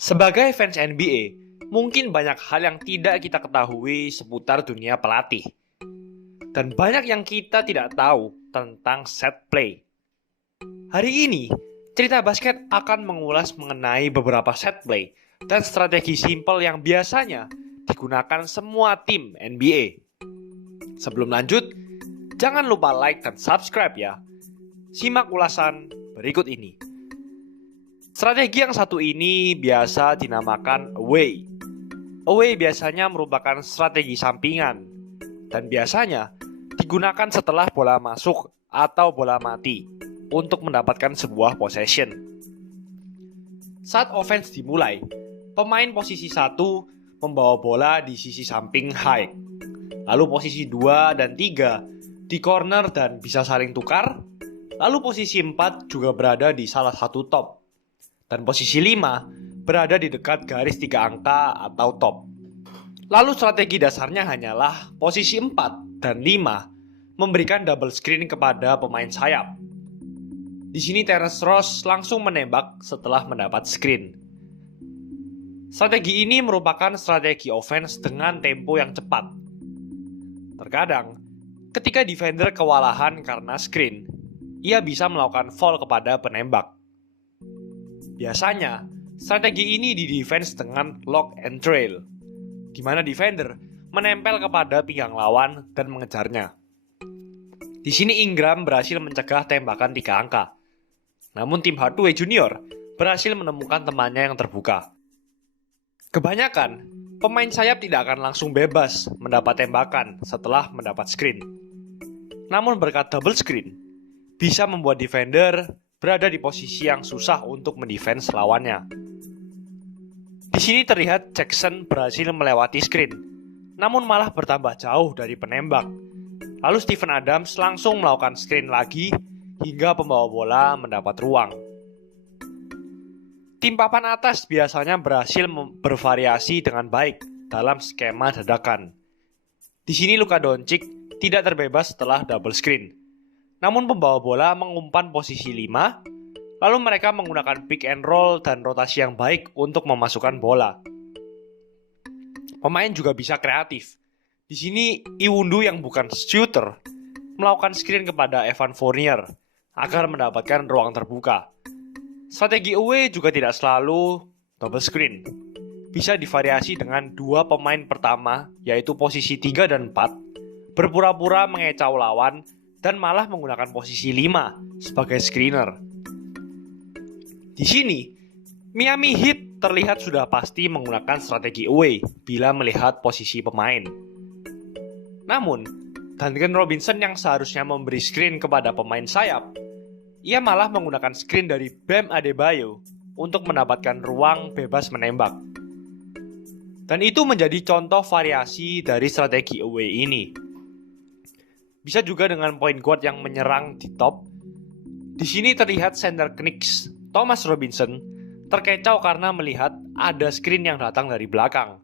Sebagai fans NBA, mungkin banyak hal yang tidak kita ketahui seputar dunia pelatih. Dan banyak yang kita tidak tahu tentang set play. Hari ini, cerita basket akan mengulas mengenai beberapa set play dan strategi simpel yang biasanya digunakan semua tim NBA. Sebelum lanjut, jangan lupa like dan subscribe ya. Simak ulasan berikut ini. Strategi yang satu ini biasa dinamakan away. Away biasanya merupakan strategi sampingan dan biasanya digunakan setelah bola masuk atau bola mati untuk mendapatkan sebuah possession. Saat offense dimulai, pemain posisi 1 membawa bola di sisi samping high. Lalu posisi 2 dan 3 di corner dan bisa saling tukar. Lalu posisi 4 juga berada di salah satu top. Dan posisi 5 berada di dekat garis 3 angka atau top. Lalu strategi dasarnya hanyalah posisi 4 dan 5 memberikan double screen kepada pemain sayap. Di sini Terrence Ross langsung menembak setelah mendapat screen. Strategi ini merupakan strategi offense dengan tempo yang cepat. Terkadang, ketika defender kewalahan karena screen, ia bisa melakukan foul kepada penembak. Biasanya, strategi ini di-defense dengan lock and trail, di mana defender menempel kepada pinggang lawan dan mengejarnya. Di sini Ingram berhasil mencegah tembakan 3 angka. Namun tim Hardaway Junior berhasil menemukan temannya yang terbuka. Kebanyakan, pemain sayap tidak akan langsung bebas mendapat tembakan setelah mendapat screen. Namun berkat double screen, bisa membuat defender berada di posisi yang susah untuk mendefense lawannya. Di sini terlihat Jackson berhasil melewati screen, namun malah bertambah jauh dari penembak. Lalu Steven Adams langsung melakukan screen lagi hingga pembawa bola mendapat ruang. Tim papan atas biasanya berhasil bervariasi dengan baik dalam skema dadakan. Di sini Luka Doncic tidak terbebas setelah double screen. Namun pembawa bola mengumpan posisi 5, lalu mereka menggunakan pick and roll dan rotasi yang baik untuk memasukkan bola. Pemain juga bisa kreatif. Di sini Iwundu yang bukan shooter melakukan screen kepada Evan Fournier agar mendapatkan ruang terbuka. Strategi away juga tidak selalu double screen. Bisa divariasi dengan 2 pemain pertama, yaitu posisi 3 dan 4, berpura-pura mengecau lawan dan malah menggunakan posisi 5 sebagai screener. Di sini, Miami Heat terlihat sudah pasti menggunakan strategi away bila melihat posisi pemain. Namun, Duncan Robinson yang seharusnya memberi screen kepada pemain sayap, ia malah menggunakan screen dari Bam Adebayo untuk mendapatkan ruang bebas menembak. Dan itu menjadi contoh variasi dari strategi away ini. Bisa juga dengan point guard yang menyerang di top. Di sini terlihat center Knicks, Thomas Robinson, terkecoh karena melihat ada screen yang datang dari belakang.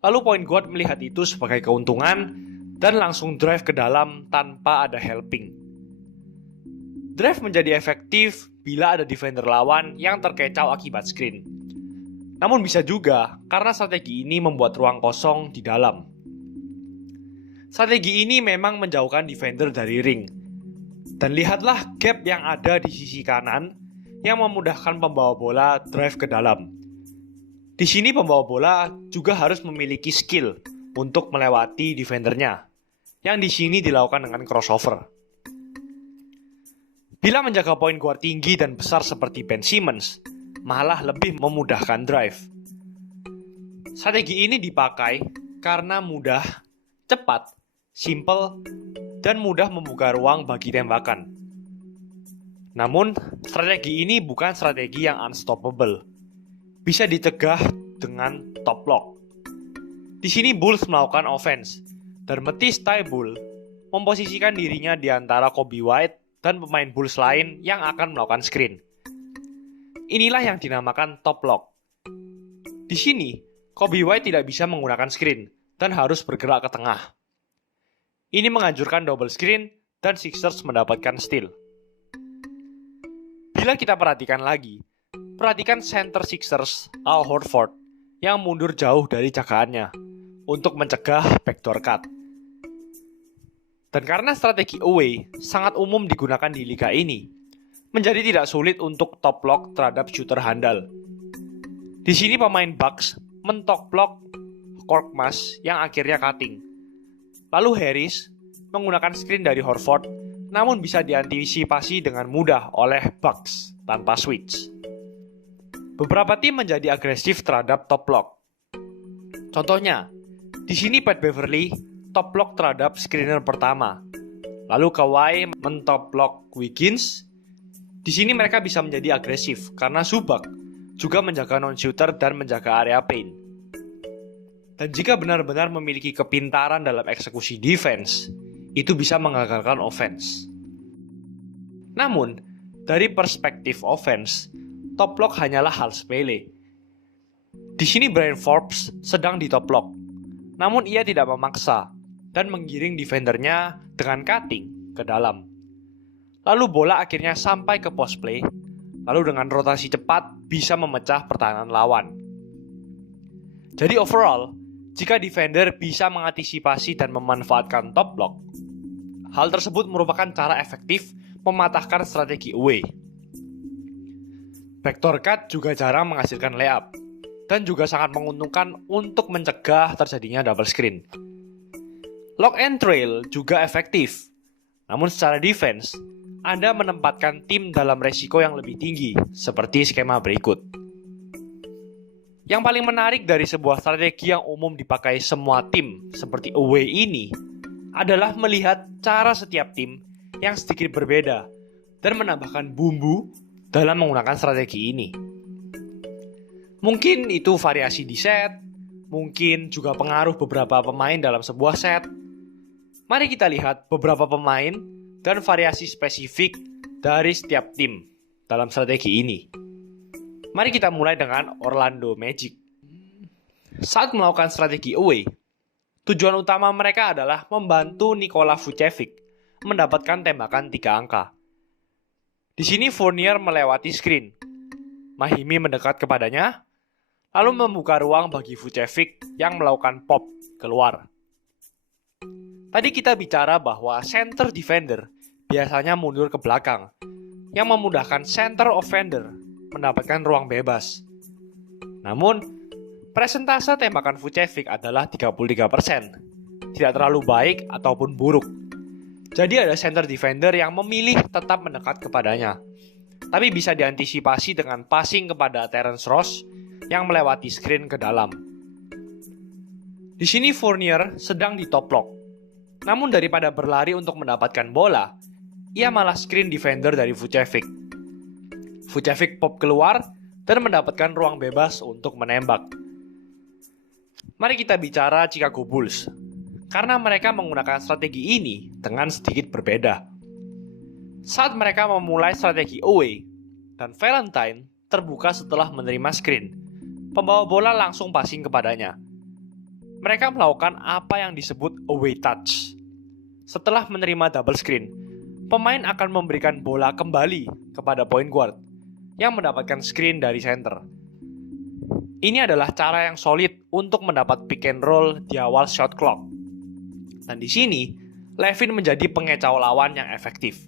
Lalu point guard melihat itu sebagai keuntungan dan langsung drive ke dalam tanpa ada helping. Drive menjadi efektif bila ada defender lawan yang terkecoh akibat screen. Namun bisa juga karena strategi ini membuat ruang kosong di dalam. Strategi ini memang menjauhkan defender dari ring. Dan lihatlah gap yang ada di sisi kanan yang memudahkan pembawa bola drive ke dalam. Di sini pembawa bola juga harus memiliki skill untuk melewati defendernya, yang di sini dilakukan dengan crossover. Bila menjaga point guard tinggi dan besar seperti Ben Simmons, malah lebih memudahkan drive. Strategi ini dipakai karena mudah, cepat, simple, dan mudah membuka ruang bagi tembakan. Namun, strategi ini bukan strategi yang unstoppable. Bisa dicegah dengan top lock. Di sini Bulls melakukan offense, dan Matisse Thybulle memposisikan dirinya di antara Kobe White dan pemain Bulls lain yang akan melakukan screen. Inilah yang dinamakan top lock. Di sini, Kobe White tidak bisa menggunakan screen dan harus bergerak ke tengah. Ini menghancurkan double screen dan Sixers mendapatkan steal. Bila kita perhatikan lagi, perhatikan center Sixers Al Horford yang mundur jauh dari jagaannya untuk mencegah backdoor cut. Dan karena strategi away sangat umum digunakan di liga ini, menjadi tidak sulit untuk top lock terhadap shooter handal. Di sini pemain Bucks mentok block Korkmaz yang akhirnya cutting. Lalu Harris menggunakan screen dari Horford, namun bisa diantisipasi dengan mudah oleh Bucks tanpa switch. Beberapa tim menjadi agresif terhadap top block. Contohnya, di sini Pat Beverly top block terhadap screener pertama. Lalu Kawhi mentop block Wiggins. Di sini mereka bisa menjadi agresif karena Zubac juga menjaga non-shooter dan menjaga area paint. Dan jika benar-benar memiliki kepintaran dalam eksekusi defense, itu bisa mengagalkan offense. Namun, dari perspektif offense, top block hanyalah hal sepele. Di sini Bryn Forbes sedang di top block, namun ia tidak memaksa dan menggiring defendernya dengan cutting ke dalam. Lalu bola akhirnya sampai ke post play, lalu dengan rotasi cepat bisa memecah pertahanan lawan. Jadi overall, jika defender bisa mengantisipasi dan memanfaatkan top block, hal tersebut merupakan cara efektif mematahkan strategi away. Backdoor cut juga jarang menghasilkan layup, dan juga sangat menguntungkan untuk mencegah terjadinya double screen. Lock and trail juga efektif, namun secara defense, Anda menempatkan tim dalam resiko yang lebih tinggi, seperti skema berikut. Yang paling menarik dari sebuah strategi yang umum dipakai semua tim, seperti away ini, adalah melihat cara setiap tim yang sedikit berbeda, dan menambahkan bumbu dalam menggunakan strategi ini. Mungkin itu variasi di set, mungkin juga pengaruh beberapa pemain dalam sebuah set. Mari kita lihat beberapa pemain dan variasi spesifik dari setiap tim dalam strategi ini. Mari kita mulai dengan Orlando Magic. Saat melakukan strategi away, tujuan utama mereka adalah membantu Nikola Vucevic mendapatkan tembakan 3 angka. Di sini Fournier melewati screen. Mahimi mendekat kepadanya, lalu membuka ruang bagi Vucevic yang melakukan pop keluar. Tadi kita bicara bahwa center defender biasanya mundur ke belakang, yang memudahkan center offender mendapatkan ruang bebas. Namun, presentase tembakan Vucevic adalah 33%, tidak terlalu baik ataupun buruk. Jadi ada center defender yang memilih tetap mendekat kepadanya, tapi bisa diantisipasi dengan passing kepada Terrence Ross yang melewati screen ke dalam. Di sini Fournier sedang di top block. Namun daripada berlari untuk mendapatkan bola, ia malah screen defender dari Vucevic. Vucevic pop keluar dan mendapatkan ruang bebas untuk menembak. Mari kita bicara Chicago Bulls, karena mereka menggunakan strategi ini dengan sedikit berbeda. Saat mereka memulai strategi away, dan Valentine terbuka setelah menerima screen, pembawa bola langsung passing kepadanya. Mereka melakukan apa yang disebut away touch. Setelah menerima double screen, pemain akan memberikan bola kembali kepada point guard yang mendapatkan screen dari center. Ini adalah cara yang solid untuk mendapat pick and roll di awal shot clock. Dan di sini, Levin menjadi pengecau lawan yang efektif.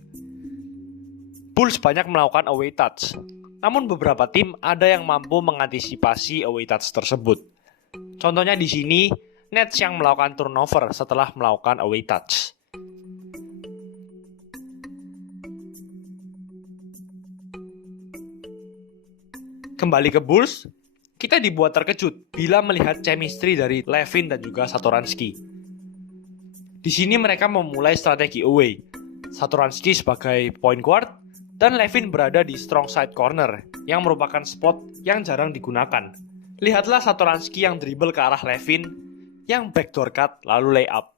Bulls banyak melakukan away touch, namun beberapa tim ada yang mampu mengantisipasi away touch tersebut. Contohnya di sini, Nets yang melakukan turnover setelah melakukan away touch. Kembali ke Bulls, kita dibuat terkejut bila melihat chemistry dari Levin dan juga Satoransky. Di sini mereka memulai strategi away. Satoransky sebagai point guard dan Levin berada di strong side corner yang merupakan spot yang jarang digunakan. Lihatlah Satoransky yang dribble ke arah Levin, yang backdoor cut lalu layup.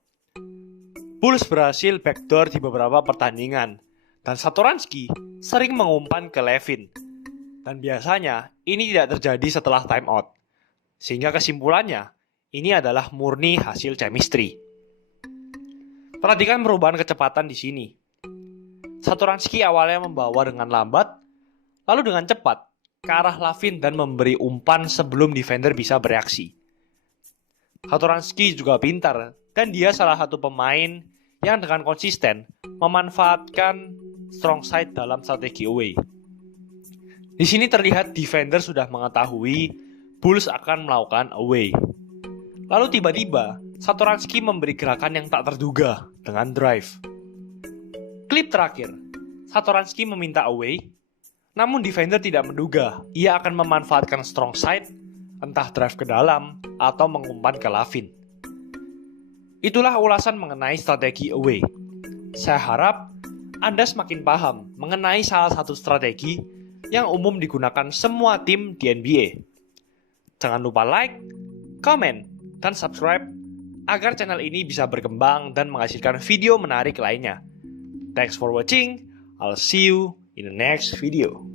Bulls berhasil backdoor di beberapa pertandingan, dan Satoransky sering mengumpan ke Levin. Dan biasanya ini tidak terjadi setelah timeout. Sehingga kesimpulannya, ini adalah murni hasil chemistry. Perhatikan perubahan kecepatan di sini. Satoransky awalnya membawa dengan lambat, lalu dengan cepat, ke arah Lavin dan memberi umpan sebelum defender bisa bereaksi. Satoranski juga pintar, dan dia salah satu pemain yang dengan konsisten memanfaatkan strong side dalam strategi away. Di sini terlihat defender sudah mengetahui Bulls akan melakukan away. Lalu tiba-tiba Satoranski memberi gerakan yang tak terduga dengan drive. Klip terakhir, Satoranski meminta away, namun defender tidak menduga ia akan memanfaatkan strong side, entah drive ke dalam atau mengumpan ke Lavin. Itulah ulasan mengenai strategi away. Saya harap Anda semakin paham mengenai salah satu strategi yang umum digunakan semua tim di NBA. Jangan lupa like, comment, dan subscribe agar channel ini bisa berkembang dan menghasilkan video menarik lainnya. Thanks for watching. I'll see you in the next video.